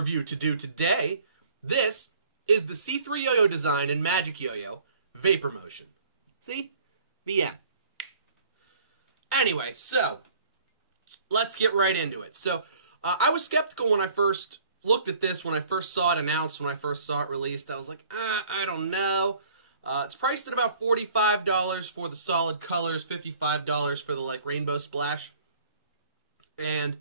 review to do today. This is the C3Yoyodesign and MagicYoyo VaporMotion. See? VM. Anyway, so let's get right into it. So I was skeptical when I first looked at this, when I first saw it announced, when I first saw it released. I was like, I don't know. It's priced at about $45 for the solid colors, $55 for the like rainbow splash. And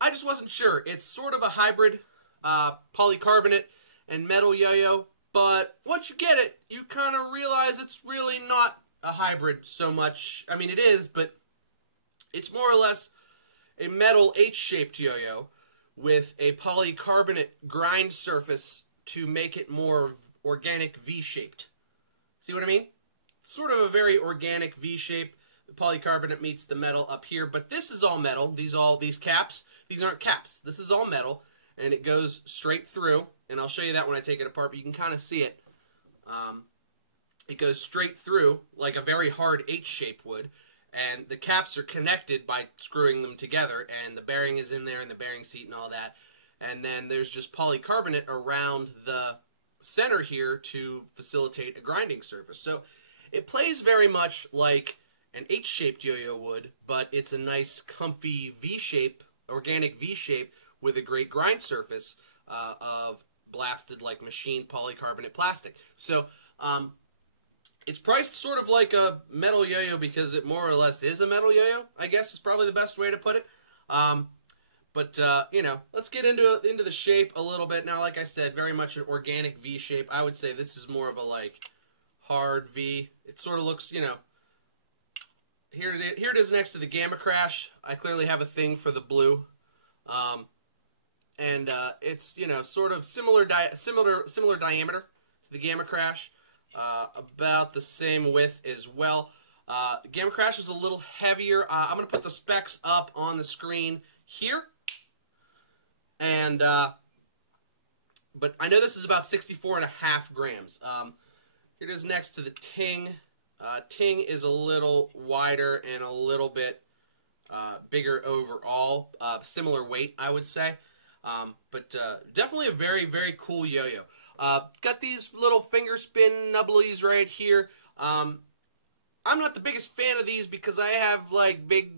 I just wasn't sure. It's sort of a hybrid polycarbonate and metal yo-yo, but once you get it, you kind of realize it's really not a hybrid so much. I mean, it is, but it's more or less a metal H-shaped yo-yo with a polycarbonate grind surface to make it more organic V-shaped. See what I mean? Sort of a very organic V-shape. The polycarbonate meets the metal up here, but this is all metal. These caps, these aren't caps. This is all metal, and it goes straight through, and I'll show you that when I take it apart, but you can kind of see it. It goes straight through like a very hard H-shape would, and the caps are connected by screwing them together, and the bearing is in there, and the bearing seat and all that, and then there's just polycarbonate around the center here to facilitate a grinding surface. So it plays very much like an H-shaped yo-yo would, but it's a nice comfy V-shape, organic V-shape with a great grind surface of blasted like machined polycarbonate plastic. So it's priced sort of like a metal yo-yo because it more or less is a metal yo-yo, I guess is probably the best way to put it. You know, let's get into the shape a little bit. Now, like I said, very much an organic V shape. I would say this is more of a, like, hard V. It sort of looks, you know, here it is next to the Gamma Crash. I clearly have a thing for the blue. It's, you know, sort of similar diameter to the Gamma Crash. About the same width as well. Gamma Crash is a little heavier. I'm going to put the specs up on the screen here. And, but I know this is about 64.5 grams. Here it is next to the Ting. Ting is a little wider and a little bit bigger overall. Similar weight, I would say. Definitely a very, very cool yo-yo. Got these little finger spin nubblies right here. I'm not the biggest fan of these because I have, like, big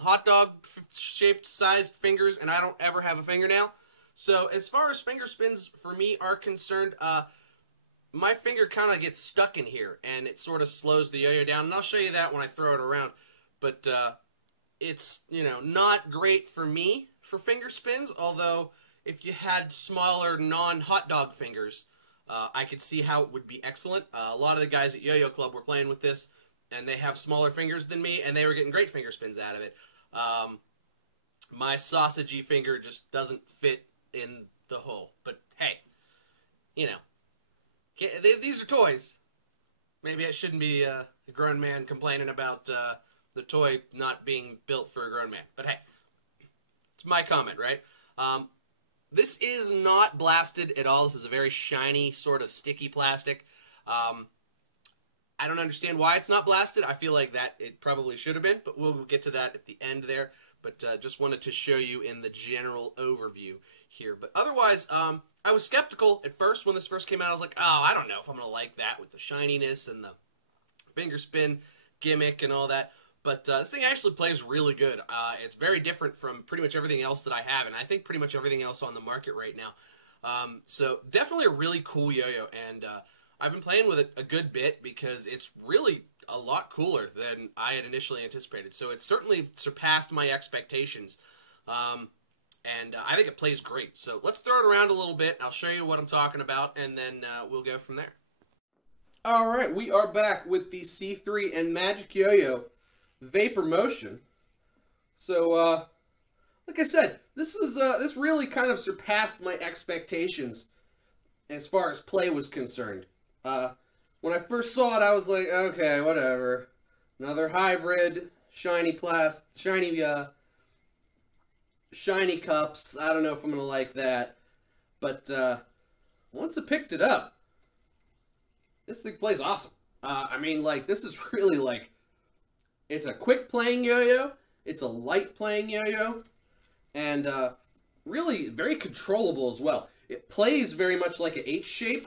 hot dog shaped sized fingers and I don't ever have a fingernail. So as far as finger spins for me are concerned, my finger kind of gets stuck in here and it sort of slows the yo-yo down, and I'll show you that when I throw it around. But it's, you know, not great for me for finger spins, although if you had smaller non-hot dog fingers, I could see how it would be excellent. A lot of the guys at Yo-Yo Club were playing with this, and they have smaller fingers than me, and they were getting great finger spins out of it. My sausagey finger just doesn't fit in the hole. But hey, you know, these are toys. Maybe I shouldn't be a grown man complaining about the toy not being built for a grown man. But hey, it's my comment, right? This is not blasted at all. This is a very shiny, sort of sticky plastic. I don't understand why it's not blasted. I feel like that it probably should have been, but we'll get to that at the end there. But just wanted to show you in the general overview here. But otherwise, I was skeptical at first when this first came out. I was like, oh, I don't know if I'm going to like that with the shininess and the finger spin gimmick and all that. But this thing actually plays really good. It's very different from pretty much everything else that I have, and I think pretty much everything else on the market right now. So definitely a really cool yo-yo, and I've been playing with it a good bit because it's really a lot cooler than I had initially anticipated. So it certainly surpassed my expectations, and I think it plays great. So let's throw it around a little bit. I'll show you what I'm talking about, and then we'll go from there. All right, we are back with the C3 and MagicYoyo VaporMotion. So, like I said, this really kind of surpassed my expectations as far as play was concerned. When I first saw it, I was like, okay, whatever. Another hybrid, shiny cups. I don't know if I'm gonna like that. But once I picked it up, this thing plays awesome. I mean, like, this is really like, it's a quick playing yo-yo, it's a light playing yo-yo, and really very controllable as well. It plays very much like an H shape,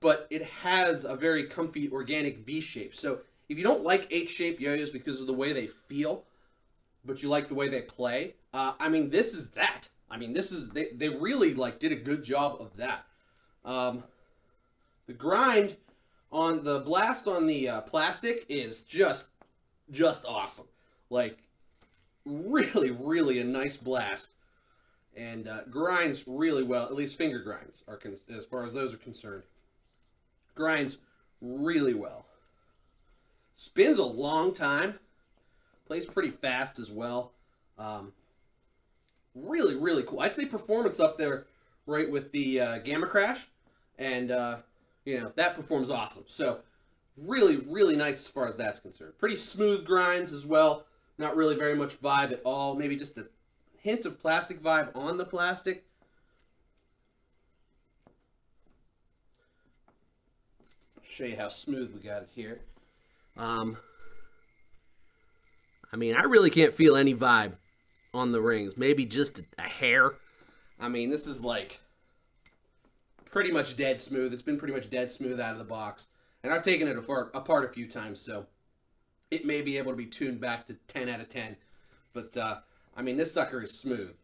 but it has a very comfy organic V shape. So if you don't like H-shaped yo-yos because of the way they feel, but you like the way they play, I mean, this is that. I mean, this is, they really like did a good job of that. The grind on the blast on the plastic is just awesome. Like, really, really a nice blast. And grinds really well, at least finger grinds, are as far as those are concerned. Grinds really well. Spins a long time. Plays pretty fast as well. Really, really cool. I'd say performance up there right with the Gamma Crash. And, you know, that performs awesome. So, really, really nice as far as that's concerned. Pretty smooth grinds as well. Not really very much vibe at all. Maybe just a hint of plastic vibe on the plastic. Show you how smooth we got it here. I mean, I really can't feel any vibe on the rings. Maybe just a hair. I mean, this is like pretty much dead smooth. It's been pretty much dead smooth out of the box. And I've taken it apart a few times, so it may be able to be tuned back to 10 out of 10. But, I mean, this sucker is smooth.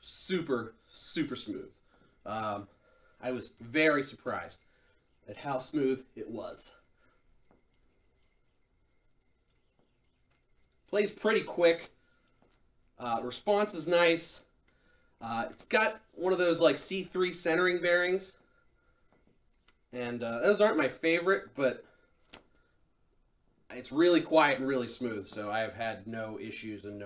Super, super smooth. I was very surprised at how smooth it was. Plays pretty quick. Response is nice. It's got one of those like C3 centering bearings. And those aren't my favorite, but it's really quiet and really smooth, so I have had no issues and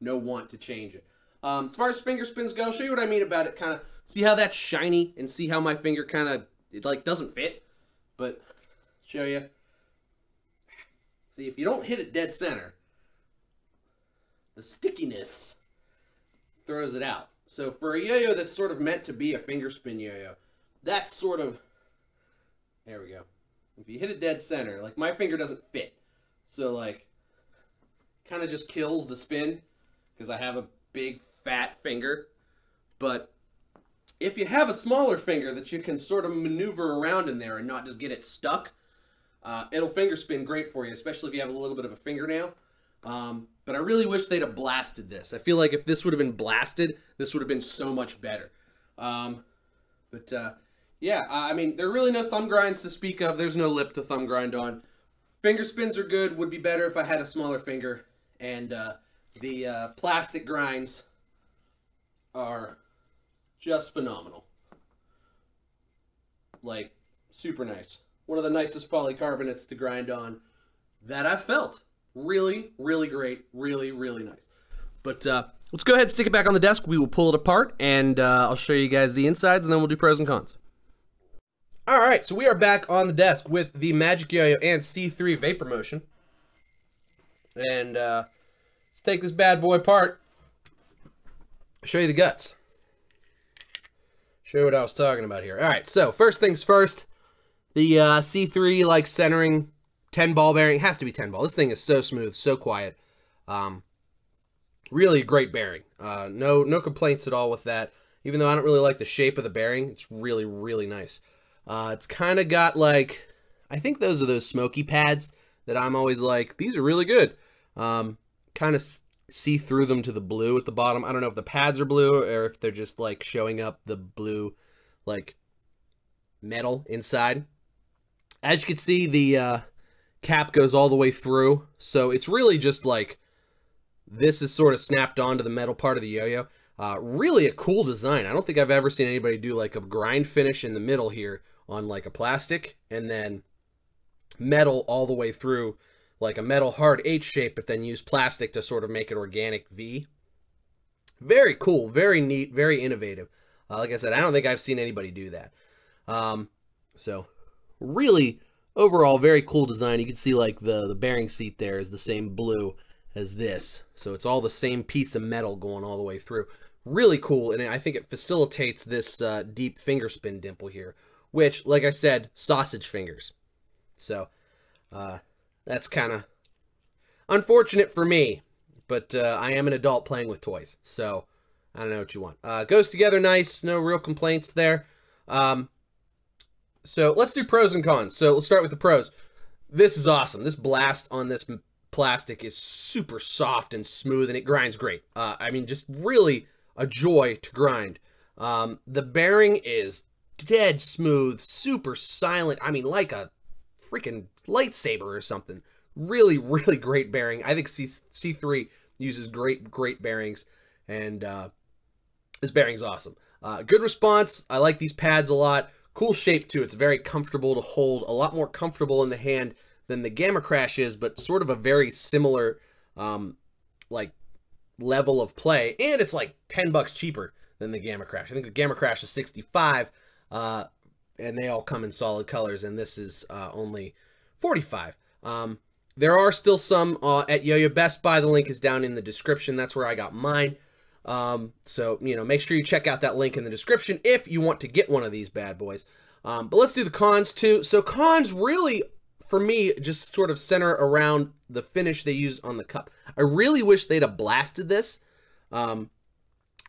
no want to change it. As far as finger spins go, I'll show you what I mean about it. Kind of see how that's shiny and see how my finger kind of, it like doesn't fit. But show you. See, if you don't hit it dead center, the stickiness throws it out. So for a yo-yo that's sort of meant to be a finger spin yo-yo, that's sort of, there we go. If you hit it dead center, like my finger doesn't fit. So like, kind of just kills the spin because I have a big fat finger. But if you have a smaller finger that you can sort of maneuver around in there and not just get it stuck, it'll finger spin great for you, especially if you have a little bit of a fingernail. But I really wish they'd have blasted this. I feel like if this would have been blasted, this would have been so much better. Yeah, I mean, there are really no thumb grinds to speak of. There's no lip to thumb grind on. Finger spins are good. Would be better if I had a smaller finger. And the plastic grinds are just phenomenal. Like, super nice. One of the nicest polycarbonates to grind on that I've felt. Really, really great. Really, really nice. But let's go ahead and stick it back on the desk. We will pull it apart, and I'll show you guys the insides, and then we'll do pros and cons. All right, so we are back on the desk with the MagicYoyo and C3 VaporMotion. And let's take this bad boy apart. Show you the guts. Show you what I was talking about here. All right, so first things first, the C3 like centering 10 ball bearing. It has to be 10 ball. This thing is so smooth, so quiet. Really great bearing. No complaints at all with that. Even though I don't really like the shape of the bearing, it's really, really nice. It's kind of got like, I think those are those smoky pads that I'm always like, these are really good. Kind of see through them to the blue at the bottom. I don't know if the pads are blue or if they're just like showing up the blue like metal inside. As you can see, the cap goes all the way through. So it's really just like, this is sort of snapped onto the metal part of the yo-yo. Really a cool design. I don't think I've ever seen anybody do like a grind finish in the middle here on like a plastic and then metal all the way through like a metal hard H shape, but then use plastic to sort of make it organic V. Very cool, very neat, very innovative. Like I said, I don't think I've seen anybody do that. So really overall very cool design. You can see like the bearing seat there is the same blue as this. So it's all the same piece of metal going all the way through. Really cool, and I think it facilitates this deep finger spin dimple here, which, like I said, sausage fingers. So that's kind of unfortunate for me, but I am an adult playing with toys, so I don't know what you want. Goes together nice. No real complaints there. So let's do pros and cons. So let's start with the pros. This is awesome. This blast on this plastic is super soft and smooth, and it grinds great. I mean, just really a joy to grind. The bearing is dead smooth, super silent. I mean, like a freaking lightsaber or something. Really, really great bearing. I think C3 uses great bearings, and this bearing's awesome. Good response. I like these pads a lot. Cool shape too. It's very comfortable to hold, a lot more comfortable in the hand than the Gamma Crash is, but sort of a very similar like level of play, and it's like $10 cheaper than the Gamma Crash. I think the Gamma Crash is $65, and they all come in solid colors, and this is only $45. There are still some at Yoyo Best Buy. The link is down in the description. That's where I got mine. So, you know, make sure you check out that link in the description if you want to get one of these bad boys. But let's do the cons too. So cons really, for me, just sort of center around the finish they used on the cup. I really wish they'd have blasted this. I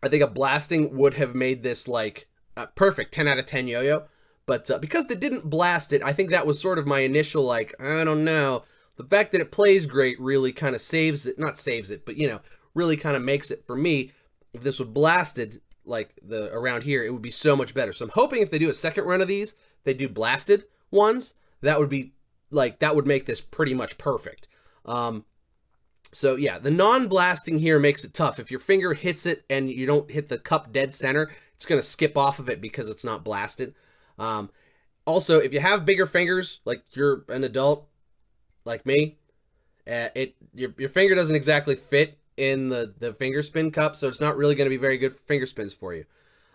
think a blasting would have made this like perfect 10 out of 10 yo-yo. But because they didn't blast it, I think that was sort of my initial like, I don't know. The fact that it plays great really kind of saves it, not saves it, but you know, really kind of makes it for me. If this was blasted like the around here, it would be so much better. So I'm hoping if they do a second run of these, they do blasted ones. That would be like, that would make this pretty much perfect. So yeah, the non-blasting here makes it tough. If your finger hits it and you don't hit the cup dead center, it's going to skip off of it because it's not blasted. Also, if you have bigger fingers, like you're an adult like me, your finger doesn't exactly fit in the finger spin cup, so it's not really going to be very good for finger spins for you.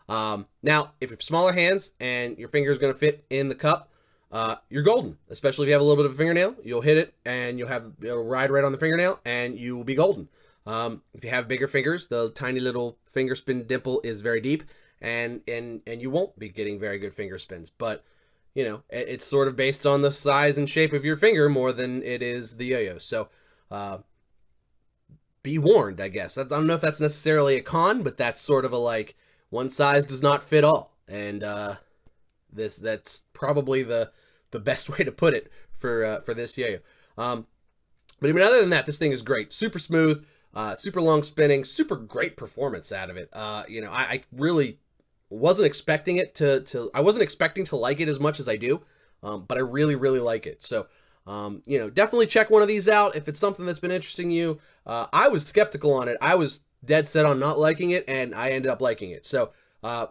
Now, if you have smaller hands and your finger is going to fit in the cup, you're golden. Especially if you have a little bit of a fingernail, you'll hit it and it'll ride right on the fingernail and you will be golden. If you have bigger fingers, the tiny little finger spin dimple is very deep, and you won't be getting very good finger spins. But you know, it's sort of based on the size and shape of your finger more than it is the yo-yo. So be warned, I guess. I don't know if that's necessarily a con, but that's sort of a like, one size does not fit all. And that's probably the best way to put it for this yo-yo. But even other than that, this thing is great. Super smooth, super long spinning, super great performance out of it. You know, I really wasn't expecting it I wasn't expecting to like it as much as I do, but I really, really like it. So, you know, definitely check one of these out if it's something that's been interesting to you. I was skeptical on it. I was dead set on not liking it, and I ended up liking it. So,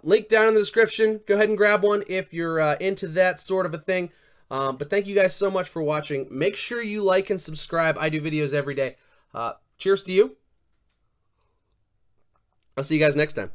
link down in the description. Go ahead and grab one if you're into that sort of a thing. But thank you guys so much for watching. Make sure you like and subscribe. I do videos every day. Cheers to you. I'll see you guys next time.